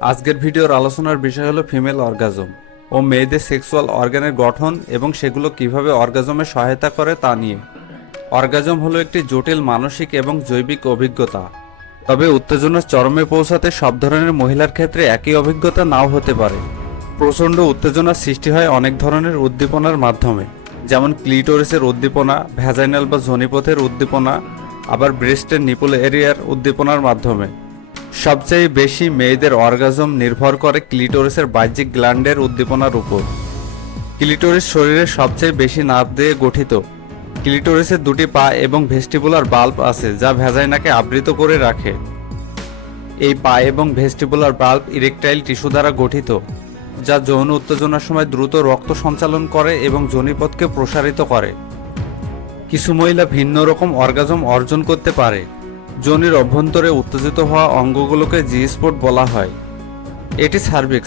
আজকের ভিডিওর আলোচনার বিষয় হলো ফিমেল অর্গাজম ও মেয়েদের সেক্সুয়াল অর্গানের গঠন এবং সেগুলো কিভাবে অর্গাজমে সহায়তা করে তা নিয়ে। অর্গাজম হলো একটি জটিল মানসিক এবং জৈবিক অভিজ্ঞতা। তবে উত্তেজনার চরমে পৌঁছাতে সব ধরনের মহিলার ক্ষেত্রে একই অভিজ্ঞতা নাও হতে পারে। প্রচণ্ড উত্তেজনার সৃষ্টি হয় অনেক ধরনের উদ্দীপনার মাধ্যমে, যেমন ক্লিটোরিসের উদ্দীপনা, ভ্যাজাইনাল বা যোনিপথের উদ্দীপনা, আবার ব্রেস্টের নিপল এরিয়ার উদ্দীপনার মাধ্যমে। সবচেয়ে বেশি মেয়েদের অর্গাজম নির্ভর করে ক্লিটোরিসের বাহ্যিক গ্ল্যান্ডের উদ্দীপনার উপর। ক্লিটোরিস শরীরের সবচেয়ে বেশি নার্ভ দিয়ে গঠিত। ক্লিটোরিসের দুটি পা এবং ভেস্টিবুলার বাল্ব আছে যা ভ্যাজাইনাকে আবৃত করে রাখে। এই পা এবং ভেস্টিবুলার বাল্ব ইরেকটাইল টিস্যু দ্বারা গঠিত, যা যৌন উত্তেজনার সময় দ্রুত রক্ত সঞ্চালন করে এবং যোনিপথকে প্রসারিত করে। কিছু মহিলা ভিন্ন রকম অর্গাজম অর্জন করতে পারে। যোনির অভ্যন্তরে উত্তেজিত হওয়া অঙ্গগুলোকে জি স্পট বলা হয়। এটি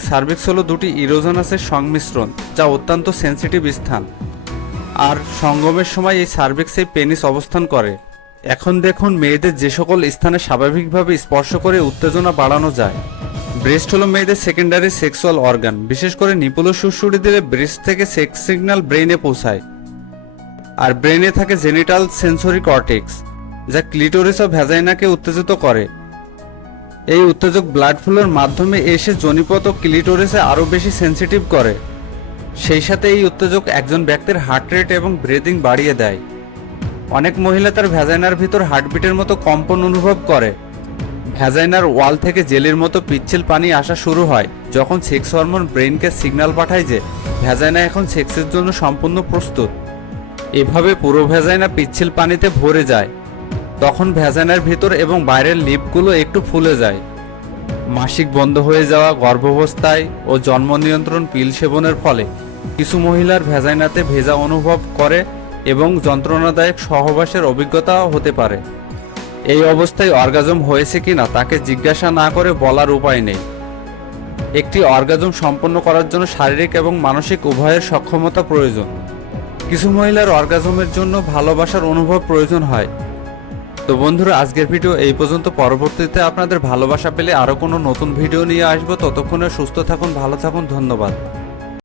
সার্ভিক্স হলো দুটি ইরোজনাসের সংমিশ্রণ, যা অত্যন্ত সেন্সিটিভ স্থান। আর সঙ্গমের সময় এই সার্ভিক্সে পেনিস অবস্থান করে। এখন দেখুন মেয়েদের যে সকল স্থানে স্বাভাবিকভাবে স্পর্শ করে উত্তেজনা বাড়ানো যায়। ব্রেস্ট হলো মেয়েদের সেকেন্ডারি সেক্সুয়াল অর্গান। বিশেষ করে নিপল সুড়সুড়ি দিলে ব্রেস্ট থেকে সেক্স সিগন্যাল ব্রেইনে পৌঁছায়। আর ব্রেইনে থাকে জেনিটাল সেন্সরি কর্টেক্স, যা ক্লিটোরিস ও ভ্যাজাইনাকে উত্তেজিত করে। এই উত্তেজক ব্লাড ফ্লোর মাধ্যমে এসে যোনিপথ ও ক্লিটোরিসে আরও বেশি সেন্সিটিভ করে। সেই সাথে এই উত্তেজক একজন ব্যক্তির হার্ট রেট এবং ব্রিদিং বাড়িয়ে দেয়। অনেক মহিলা তার ভ্যাজাইনার ভিতর হার্টবিটের মতো কম্পন অনুভব করে। ভ্যাজাইনার ওয়াল থেকে জেলির মতো পিচ্ছিল পানি আসা শুরু হয় যখন সেক্স হরমোন ব্রেইনকে সিগন্যাল পাঠায় যে ভ্যাজাইনা এখন সেক্সের জন্য সম্পূর্ণ প্রস্তুত। এভাবে পুরো ভ্যাজাইনা পিচ্ছিল পানিতে ভরে যায়। তখন ভ্যাজাইনার ভিতর এবং বাইরের লিপগুলো একটু ফুলে যায়। মাসিক বন্ধ হয়ে যাওয়া, গর্ভাবস্থায় ও জন্ম নিয়ন্ত্রণ পিল সেবনের ফলে কিছু মহিলার ভ্যাজাইনাতে ভেজা অনুভব করে এবং যন্ত্রণাদায়ক সহবাসের অভিজ্ঞতা হতে পারে। এই অবস্থায় অর্গাজম হয়েছে কিনা তাকে জিজ্ঞাসা না করে বলার উপায় নেই। একটি অর্গাজম সম্পন্ন করার জন্য শারীরিক এবং মানসিক উভয়ের সক্ষমতা প্রয়োজন। কিছু মহিলার অর্গাজমের জন্য ভালোবাসার অনুভব প্রয়োজন হয়। তো বন্ধুরা, আজকের ভিডিও এই পর্যন্ত। পরবর্তীতে আপনাদের ভালোবাসা পেলে আরও কোনো নতুন ভিডিও নিয়ে আসবো। ততক্ষণে সুস্থ থাকুন, ভালো থাকুন, ধন্যবাদ।